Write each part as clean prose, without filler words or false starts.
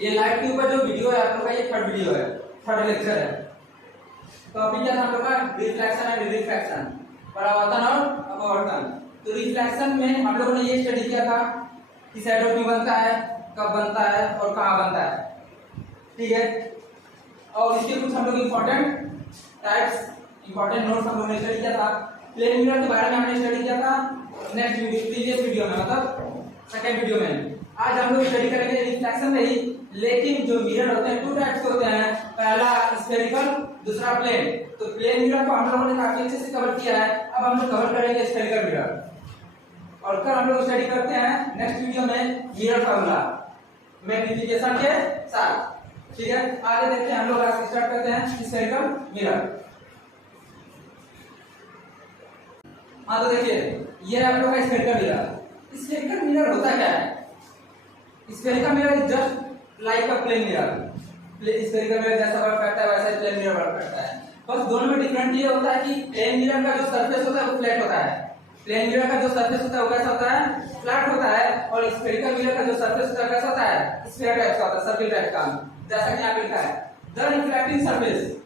ये लाइट के ऊपर जो वीडियो है आप लोग का, ये थर्ड वीडियो है, थर्ड लेक्चर है। टॉपिक क्या था हम लोग का? रिफ्लेक्शन एंड रिफ्रैक्शन, परावर्तन और अपवर्तन। तो रिफ्लेक्शन में हम लोगों ने ये स्टडी किया था कि शैडो क्यों बनता है, कब बनता है और कहाँ बनता है, ठीक है। और इसके कुछ हम लोग इंपॉर्टेंट टाइप्स, इंपॉर्टेंट नोट्स हम लोगों ने स्टडी किया था। प्लेन मिरर के बारे में हमने स्टडी किया था नेक्स्ट वीडियो, प्रीवियस वीडियो में, मतलब सेकंड वीडियो में। आज हम लोग स्टडी करेंगे रिफ्लेक्शन में ही, लेकिन जो मिरर होते हैं टू टाइप्स के होते हैं, पहला स्फेरिकल, दूसरा प्लेन। तो प्लेन मिरर को हम लोगों ने काफी अच्छे से कवर किया है, अब हम लोग कवर करेंगे स्फेरिकल मिरर। और कल हम लोग स्टडी करते हैं नेक्स्ट वीडियो में मिरर फार्मूला मैग्निफिकेशन के साथ, ठीक है। आगे देखते हैं हम लोग, आज स्टार्ट करते हैं स्फेरिकल मिरर। हाँ तो देखिए, ये आप लोग का स्फेरिकल मिरर। स्फेरिकल मिरर होता क्या है? Spherical mirror is just like a plane mirror. Spherical mirror जैसा वर्क करता है वैसा प्लेन मिरर वर्क करता है, बस दोनों में डिफरेंट ये होता है कि प्लेन मिरर का जो सरफेस होता है वो फ्लैट होता है। प्लेन मिरर का जो सरफेस होता है वो कैसा होता है? फ्लैट होता है। और स्फेरिकल मिरर का जो सरफेस होता है कैसा होता है? स्फीयर टाइप का होता है, सर्किल टाइप का। जैसा कि यहाँ पे लिखा है, the reflecting surface,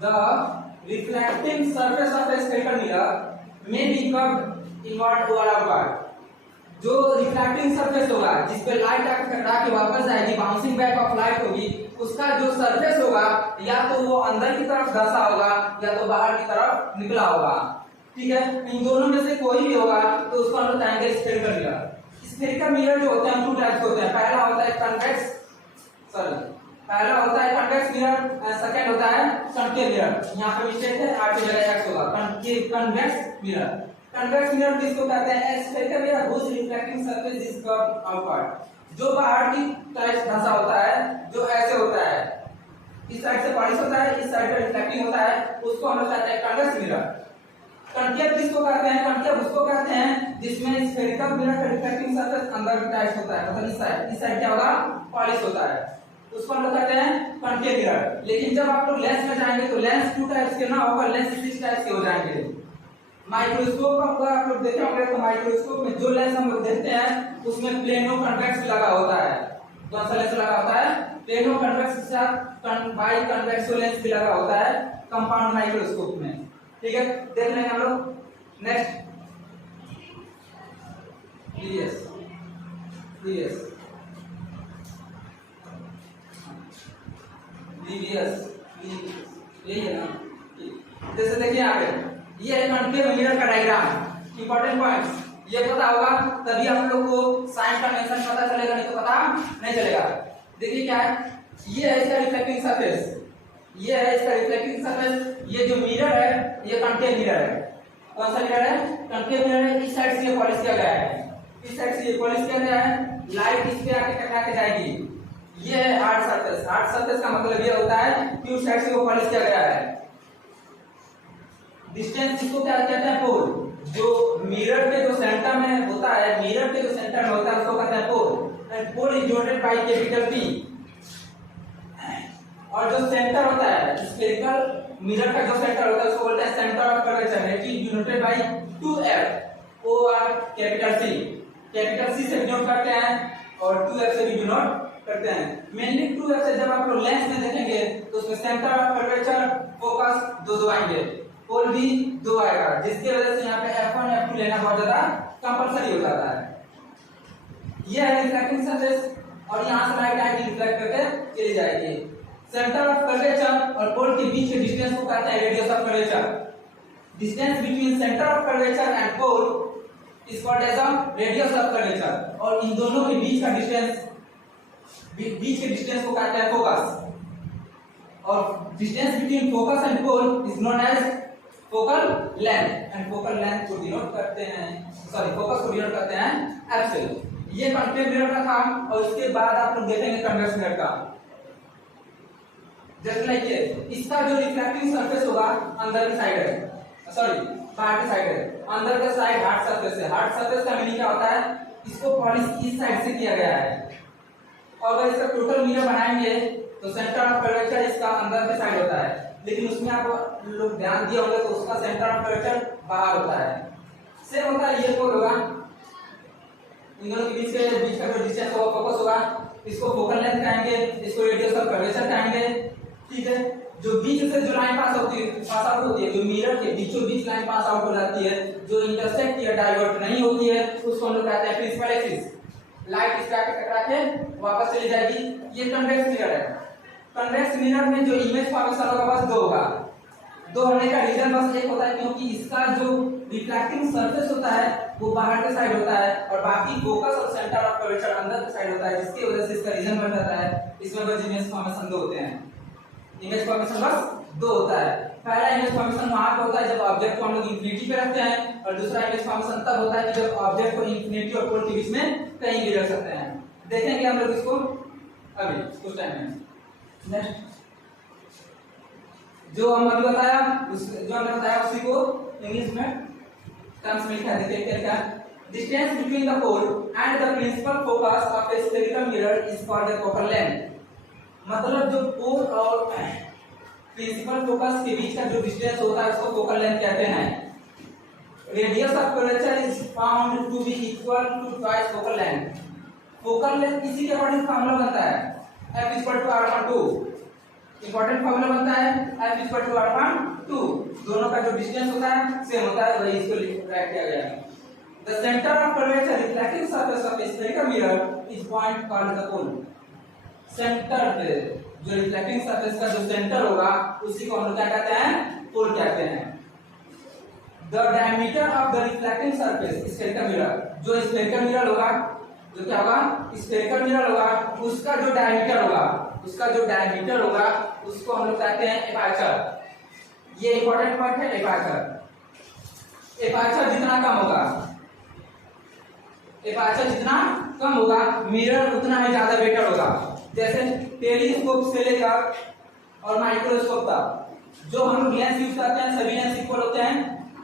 the reflecting surface of a spherical mirror may be curved inward or outward। जो रिफ्लेक्टिंग सरफेस होगा, जिस पे लाइट आके टकरा के वापस आएगी, बाउंसिंग बैक ऑफ लाइट होगी, उसका जो सरफेस होगा या तो वो अंदर की तरफ धंसा होगा या तो बाहर की तरफ निकला होगा, ठीक है। इन दोनों में से कोई भी होगा तो उसको हम लोग कहेंगे स्फेरिकल मिरर। स्फेरिकल मिरर जो होते हैं टू टाइप्स होते हैं, पहला होता है कन्वेक्स, पहला होता है कन्वेक्स मिरर, सेकंड होता है कनकेव मिरर। यहाँ पे मिस्टेक है, आठ की जगह एक्स होगा, कन्वेक्स मिरर। कन्वेक्स मिरर किसको कहते हैं? Spherical mirror whose reflecting surface is curved outward। जो बाहर की तरफ धंसा होता है, जो ऐसे होता है, इस साइड से पॉलिश होता है, इस साइड पे रिफ्लेक्टिंग होता है, उसको हम लोग कहते हैं कन्वेक्स मिरर। कनकेव किसको कहते हैं? कनकेव उसको कहते हैं जिसमें स्फेरिकल मिरर का रिफ्लेक्टिंग सरफेस अंदर की टाइप होता है, मतलब इस साइड क्या होगा? पॉलिश होता है, उसको हम लोग कहते हैं कनकेव मिरर। लेकिन जब आप लोग लेंस में जाएंगे तो लेंस टू टाइप्स के ना होकर लेंस सिक्स टाइप्स के हो जाएंगे। माइक्रोस्कोप का आप लोग देखे होंगे तो माइक्रोस्कोप में जो लेंस हम लोग देखते हैं उसमें प्लेनो कन्वेक्स लगा होता है। कौन सा लेंस लगा होता है? प्लेनो कन्वेक्स के साथ बाई कन्वेक्सो लेंस भी लगा होता है कंपाउंड माइक्रोस्कोप में, ठीक है। देख लेंगे हम लोग नेक्स्ट प्लीज यही है ना। जैसे देखिए यहाँ पे ये है कनकेव मिरर का डायग्राम। इंपॉर्टेंट पॉइंट्स ये पता होगा तभी हम लोग को साइन कन्वेंशन पता चलेगा, नहीं तो पता नहीं चलेगा। देखिए क्या है, ये है इसका रिफ्लेक्टिंग सरफेस, ये है इसका रिफ्लेक्टिंग सरफेस। ये जो मिरर है ये कनकेव मिरर है। कौन सा मिरर है? कनकेव मिरर है। इस साइड से ये पॉलिश किया गया है, इस साइड से ये पॉलिश किया गया है, लाइट इस पे आके टकरा के जाएगी। ये है हार्ड सरफेस। हार्ड सरफेस का मतलब ये होता है कि उस साइड से वो पॉलिश किया गया है। डिस्टेंस इसको क्या कहते हैं? पोल। जो मिरर के जो सेंटर में होता है, मिरर के जो सेंटर में होता है उसको कहते हैं pole. And pole is denoted by capital P। और जो सेंटर होता है स्फेरिकल मिरर का जो सेंटर होता है उसको बोलते हैं centre of curvature, it is denoted bye 2F और कैपिटल C। कैपिटल C से डिनोट करते हैं और 2F से भी डिनोट करते हैं। मेनली 2F से जब आप लोग लेंस में देखेंगे तो उसमें सेंटर ऑफ कर्वेचर, फोकस दो आएंगे, पोल भी दो आएगा, जिसकी वजह से यहाँ पे F1 F2 लेना बहुत ज्यादा कंपलसरी हो जाता है। ये है रिफ्लेक्टिंग सरफेस और यहाँ से लाइट आएगी, रिफ्लेक्ट करके चली जाएगी। सेंटर ऑफ कर्वेचर और पोल के बीच के डिस्टेंस को कहते हैं radius of curvature. Distance between centre of curvature and pole is called as radius of curvature. और इन दोनों के बीच का डिस्टेंस, बीच के डिस्टेंस को कहते हैं फोकस। और distance between focus and pole is known as focal length. And focal length को डिनोट करते हैं, सॉरी फोकस को डिनोट करते हैं F से। ये कनकेव मिरर का था। और इसके बाद आप लोग देखेंगे कन्वेक्स मिरर का। जैसे लाइक ये, इसका जो रिफ्लेक्टिंग सरफेस होगा अंदर की साइड है, सॉरी बाहर की साइड है, अंदर का साइड हार्ड सरफेस है। हार्ड सरफेस का मीनिंग क्या होता है? इसको पॉलिश इस साइड से किया गया है। और अगर इसका टोटल मिरर बनाएंगे तो सेंटर ऑफ कर्वेचर इसका अंदर की साइड होता है, लेकिन उसमें आप लोग ध्यान दिए होंगे तो उसका सेंटर ऑफ कर्वेचर बाहर होता है। सेम होता है, ये पोल होगा, इन दोनों के बीच का जो डिस्टेंस होगा फोकस होगा इसको फोकल लेंथ कहेंगे, इसको रेडियस ऑफ कर्वेचर कहेंगे। ठीक है, जो बीच से जो लाइन पास आउट होती है, जो मिरर के बीचों बीच लाइन पास आउट हो जाती है, जो इंटरसेक्ट या डाइवर्ट नहीं होती है, उसको हम लोग कहते हैं प्रिंसिपल एक्सिस। लाइट इस पे टकरा के वापस चली जाएगी, ये कन्वेक्स मिरर है। कन्वेक्स मिरर में जो इमेज फॉर्मेशन होगा बस दो होगा। दो होने का रीजन बस एक होता है क्योंकि इसका जो रिफ्लेक्टिंग सरफेस होता है वो बाहर के साइड होता है और बाकी फोकस और सेंटर ऑफ कर्वेचर अंदर के साइड होता है, जिसकी वजह से इसका रीजन बन जाता है। इसमें बस इमेज फॉर्मेशन दो होते हैं। इमेज फॉर्मेशन बस दो होता है। पहला इमेज फॉर्मेशन वहां पे होता है जब ऑब्जेक्ट को हम लोग इंफिनिटी पे रखते हैं, और दूसरा इमेज फॉर्मेशन तब होता है कि जब ऑब्जेक्ट को इंफिनिटी और पोल के बीच में कहीं भी रख सकते हैं। देखेंगे हम लोग इसको अभी कुछ टाइम में। नेक्स्ट जो हम अभी बताया जो हमने बताया उसी को इंग्लिश में टर्म्स में लिखा है। देखिए क्या distance between the pole and the principal focus of a spherical mirror is called the focal length. मतलब जो पोल और प्रिंसिपल फोकस के बीच का जो डिस्टेंस होता है उसको फोकल लेंथ कहते हैं। Radius of curvature is found to be equal to twice focal length. Focal length इसी के अकॉर्डिंग फार्मूला बनता है f equal to r/2। Important formula बनता है f इक्वल टू r/2। दोनों का जो डिस्टेंस होता है सेम होता है, वही इसको राइट किया गया है। The centre of curvature reflecting surface of a spherical mirror is point called the pole. Centre पे जो रिफ्लेक्टिंग सरफेस का जो सेंटर होगा उसी को हम लोग क्या कहते हैं, पोल कहते हैं। The diameter of the reflecting surface spherical mirror, जो स्फेरिकल मिरर होगा, जो क्या होगा स्फेरिकल मिरर होगा, उसका जो डायमीटर होगा उसको हम लोग कहते हैं एपर्चर। ये इंपॉर्टेंट पॉइंट है एपर्चर। एपर्चर जितना कम होगा मिरर उतना ही ज्यादा बेटर होगा। जैसे टेलीस्कोप से लेकर और माइक्रोस्कोप तक जो हम लोग लेंस यूज करते हैं सभी लेंस इक्वल होते हैं,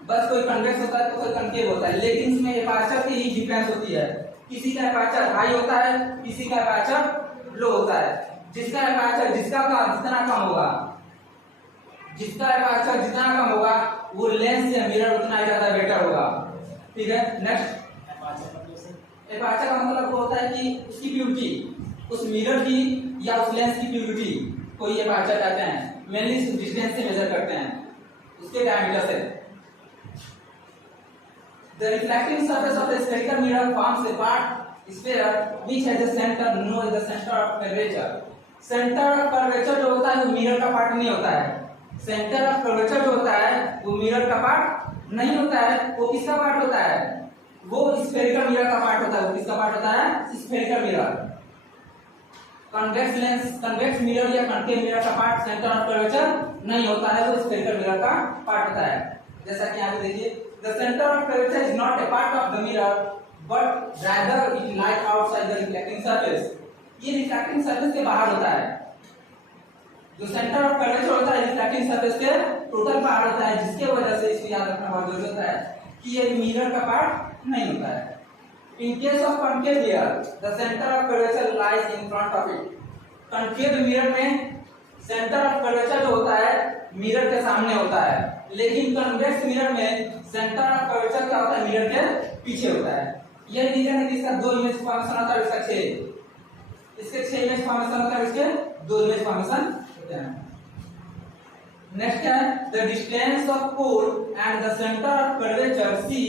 बस कोई कन्वेक्स होता है तो कोई कनकेव होता है, लेकिन इसमें एपर्चर की ही डिफरेंस होती है। किसी का एपर्चर हाई होता है, किसी का एपर्चर लो होता है। जिसका एपर्चर जितना कम होगा वो लेंस से मिरर उतना ही ज्यादा बेटर होगा। ठीक है, नेक्स्ट एपर्चर का मतलब वो होता है कि उसकी प्यूरिटी, उस मिरर की या उस लेंस की प्यूरिटी को ये एपर्चर कहते हैं। मेनली इस डिस्टेंस से मेजर करते हैं, उसके डायमीटर से। The reflecting surface of a spherical mirror forms a part sphere which has a center known as the center of curvature. Center of curvature जो होता है वो मिरर का पार्ट नहीं होता है। Center of curvature जो होता है वो मिरर का पार्ट नहीं होता है। वो किसका पार्ट होता है? वो स्फेरिकल मिरर का पार्ट होता है। वो किसका पार्ट होता है? Spherical mirror. Convex lens, convex mirror या कनकेव मिरर का पार्ट सेंटर ऑफ कर्वेचर नहीं होता है, वो स्फेरिकल मिरर का पार्ट होता है। जैसा कि यहाँ पे देखिए, the center of curvature is not a part of the mirror, but rather it lies outside the reflecting surface. ये रिफ्लेक्टिंग सरफेस के बाहर होता है। जो सेंटर ऑफ कर्वेचर होता है रिफ्लेक्टिंग सरफेस के टोटल बाहर होता है, जिसके वजह से इसको याद रखना बहुत जरूरी होता है कि ये मिरर का पार्ट नहीं होता है। In case of concave mirror, the center of curvature lies in front of it. concave mirror में सेंटर ऑफ कर्वेचर जो होता है मिरर के सामने होता है, लेकिन कन्वेक्स मिरर में सेंटर ऑफ कर्वेचर क्या होता है, मिरर के पीछे होता है। यही रीजन है कि इसका दो इमेज फॉर्मेशन होता है, इसका 6, इसके 6 इमेज फॉर्मेशन होता है, इसके 2 इमेज फॉर्मेशन होते हैं। नेक्स्ट क्या है, the distance of pole and the centre of curvature C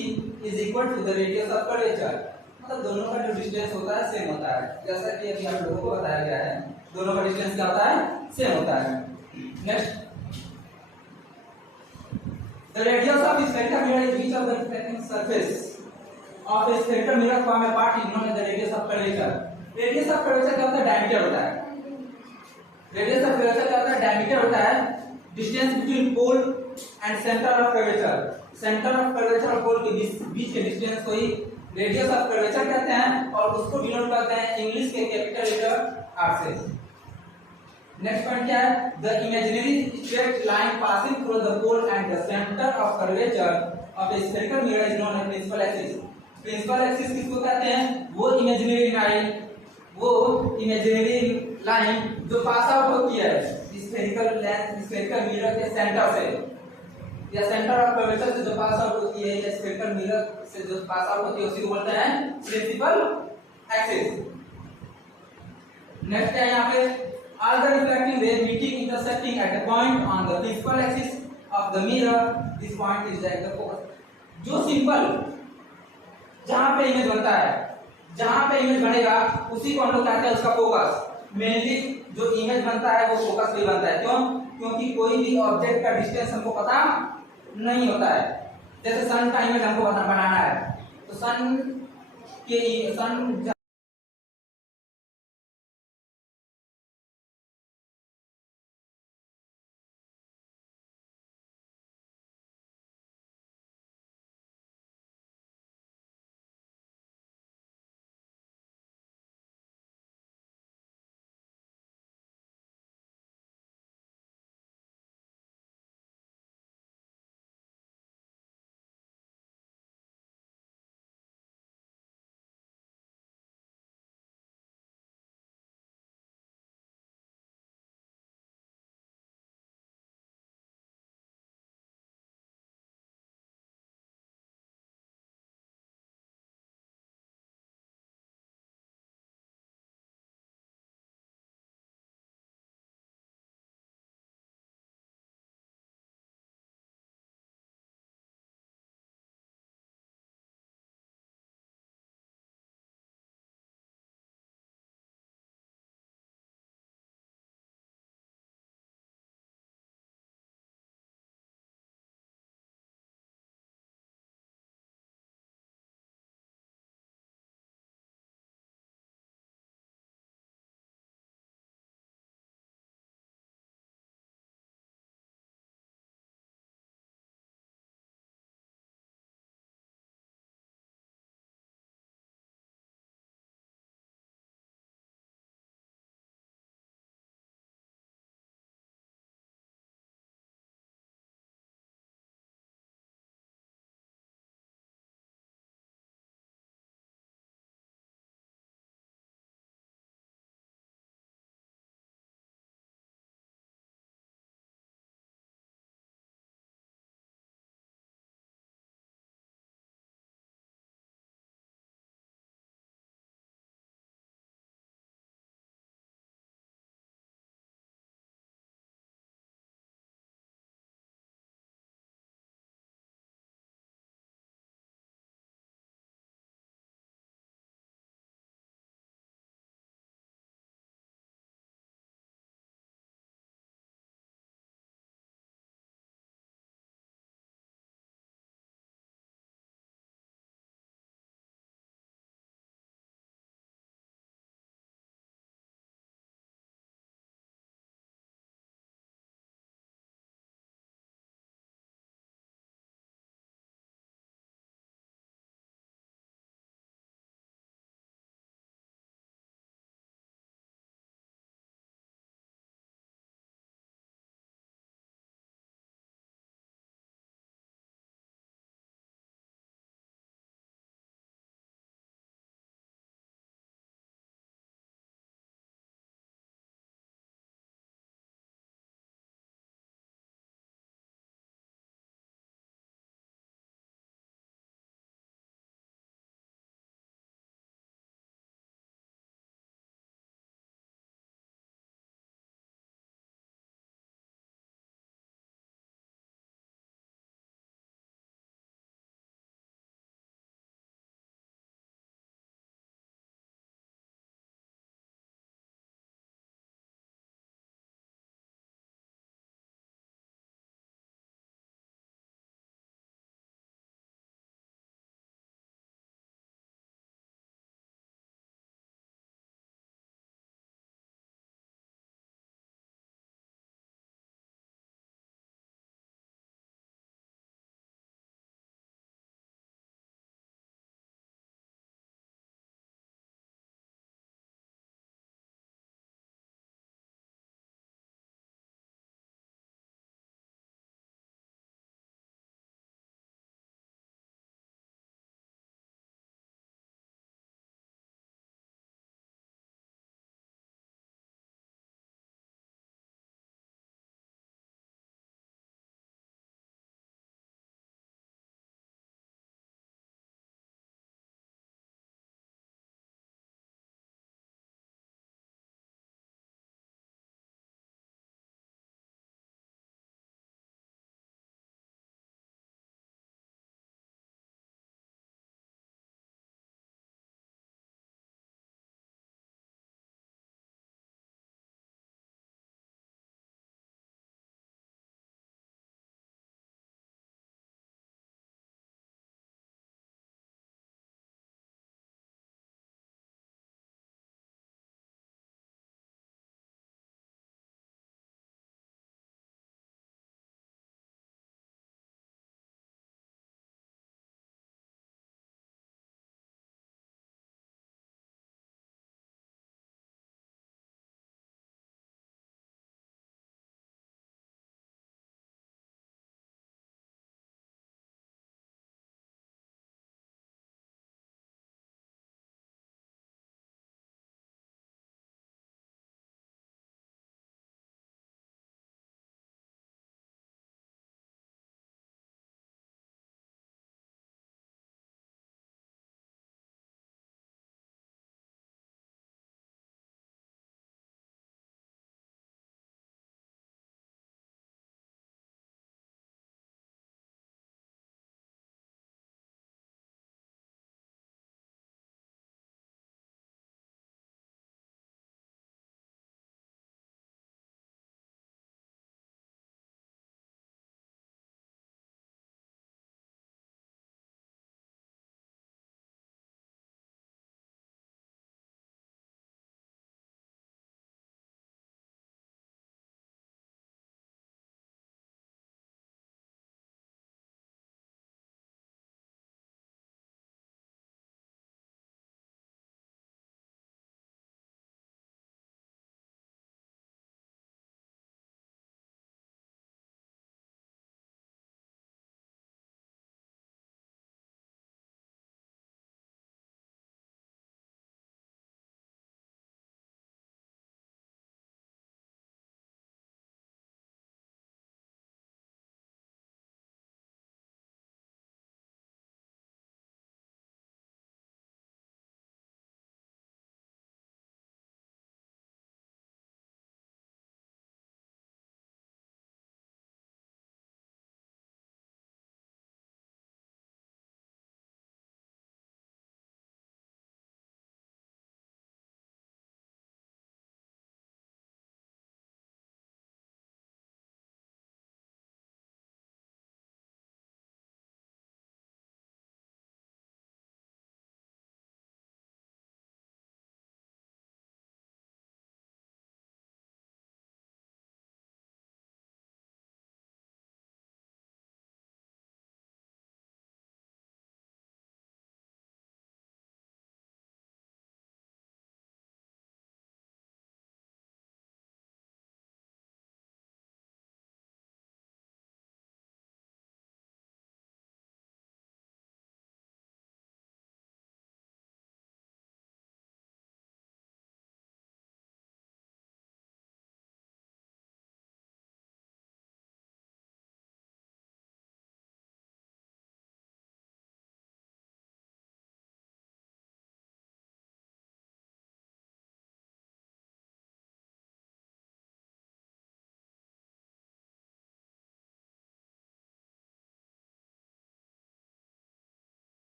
is equal to the radius of curvature. मतलब दोनों का जो डिस्टेंस होता है सेम होता है, जैसा कि अभी आप लोगों को बताया गया है, दोनों का डिस्टेंस क्या होता है, सेम होता है। Next, the radius of spherical mirror is which of the reflecting surface of a spherical mirror form a part is known as the radius of curvature. radius of curvature क्या होता है, diameter होता है। radius of curvature क्या होता है, diameter होता है। Distance between pole and centre of curvature, centre of curvature और पोल के बीच के डिस्टेंस को ही रेडियस ऑफ कर्वेचर कहते हैं, और उसको डिनोट करते हैं इंग्लिश के कैपिटल लेटर R से। नेक्स्ट पॉइंट क्या है, the imaginary straight line passing through the pole and the centre of curvature of a spherical mirror is known as principal axis. Principal axis किसको कहते हैं, वो इमेजिनरी लाइन जो pass out होती है स्फेरिकल मिरर के सेंटर से, या सेंटर ऑफ कर्वेचर से जो पास आउट होती है, या स्फेरिकल मिरर से जो पास आउट होती है, उसी को बोलते हैं प्रिंसिपल एक्सिस। नेक्स्ट है यहाँ पे all the refracting rays meeting intersecting at a point on the principal axis of the mirror, this point is like the focus। जो सिंपल जहां पे इमेज बनता है, जहां पे इमेज बनेगा उसी को हम लोग कहते हैं उसका फोकस। मेनली जो इमेज बनता है वो फोकस पे बनता है। क्यों? क्योंकि कोई भी ऑब्जेक्ट का डिस्टेंस हमको पता नहीं होता है। जैसे सन का इमेज हमको बनाना है तो सन